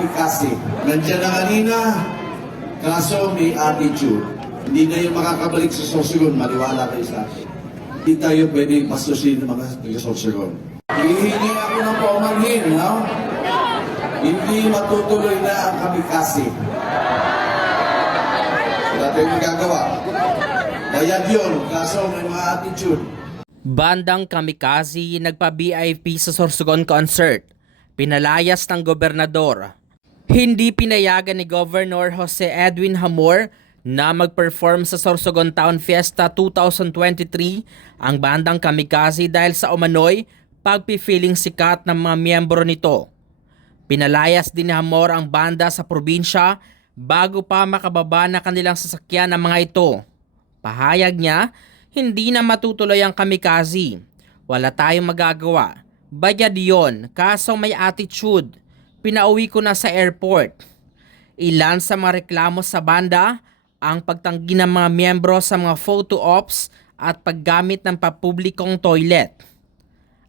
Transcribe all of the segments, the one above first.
kami kasi. Nandiyan na kanina, kaso may attitude. Hindi na yung makakabalik sa Sorsogon, maniwala kayo sa akin. Hindi tayo pwede pastusin ng mga taga-Sorsogon. Hihingi ako ng paumanhin, no? Hindi matutuloy na ang kami kasi. Wala tayong magagawa. Bayad yun, kaso may mga attitude. Bandang Kamikaze nagpa-VIP sa Sorsogon concert. Pinalayas ng gobernador. Hindi pinayagan ni Governor Jose Edwin Hamor na mag-perform sa Sorsogon Town Fiesta 2023 ang bandang Kamikaze dahil sa umano'y pagpifiling sikat ng mga miyembro nito. Pinalayas din ni Hamor ang banda sa probinsya bago pa makababa na kanilang sasakyan ng mga ito. Pahayag niya, hindi na matutuloy ang kamikaze. Wala tayong magagawa. Bayad yon, kaso may attitude. Pinauwi ko na sa airport. Ilan sa mga reklamo sa banda, ang pagtanggi ng mga miyembro sa mga photo ops at paggamit ng papublikong toilet.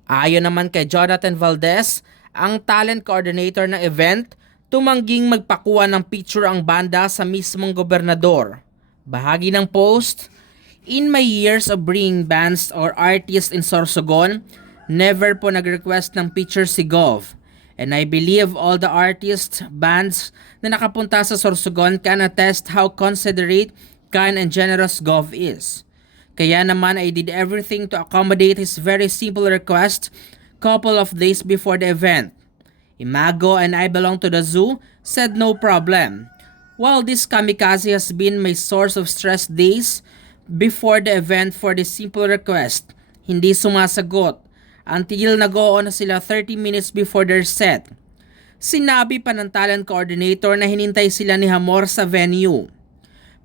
Ayon naman kay Jonathan Valdez, ang talent coordinator ng event, tumangging magpakuha ng picture ang banda sa mismong gobernador. Bahagi ng post, In my years of bringing bands or artists in Sorsogon, never po nag-request ng picture si Gov. And I believe all the artists, bands na nakapunta sa Sorsogon can attest how considerate, kind, and generous Gov is. Kaya naman I did everything to accommodate his very simple request couple of days before the event. Imago and I belong to the zoo said no problem. While this kamikaze has been my source of stress days before the event for the simple request, hindi sumasagot until nag-oo na sila 30 minutes before their set. Sinabi pa ng talent coordinator na hinintay sila ni Hamor sa venue.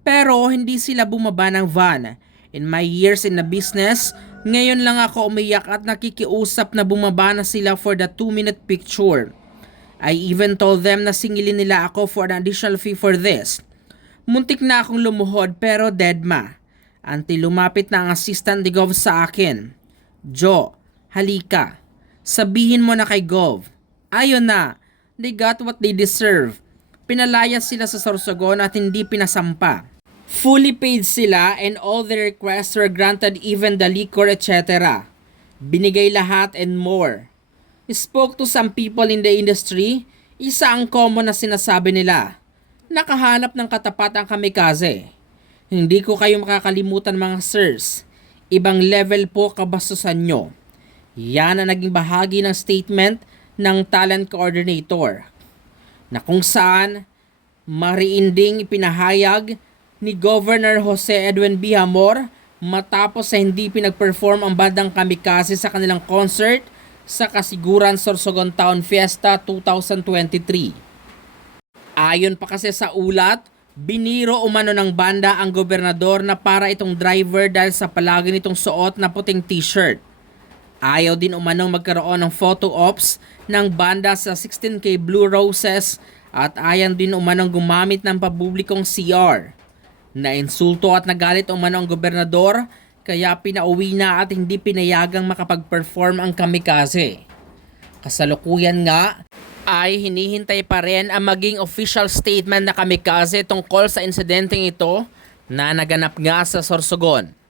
Pero hindi sila bumaba ng van. In my years in the business, ngayon lang ako umiyak at nakikiusap na bumaba na sila for the 2-minute picture. I even told them na singilin nila ako for an additional fee for this. Muntik na akong lumuhod pero dead ma. Until lumapit na ang assistant ni Gov sa akin. Joe, halika. Sabihin mo na kay Gov. Ayun na, they got what they deserve. Pinalayas sila sa Sorsogon at hindi pinasampa. Fully paid sila and all their requests were granted even the liquor etc. Binigay lahat and more. Spoke to some people in the industry, isa ang common na sinasabi nila. Nakahanap ng katapat ang kamikaze. Hindi ko kayo makakalimutan mga sirs. Ibang level po kabastusan nyo. Yan ang naging bahagi ng statement ng talent coordinator na kung saan mariinding ipinahayag ni Governor Jose Edwin B. Hamor matapos sa hindi pinag-perform ang bandang kamikaze sa kanilang concert sa Kasiguran Sorsogon Town Fiesta 2023. Ayon pa kasi sa ulat, biniro umano ng banda ang gobernador na para itong driver dahil sa palagi nitong suot na puting t-shirt. Ayaw din umanong magkaroon ng photo ops ng banda sa 16K Blue Roses at ayaw din umanong gumamit ng papublikong CR. Nainsulto at nagalit umano ang gobernador kaya pinauwi na at hindi pinayagang makapag-perform ang kamikaze. Kasalukuyan nga ay hinihintay pa rin ang maging official statement na kamikaze tungkol sa insidenteng ito na naganap nga sa Sorsogon.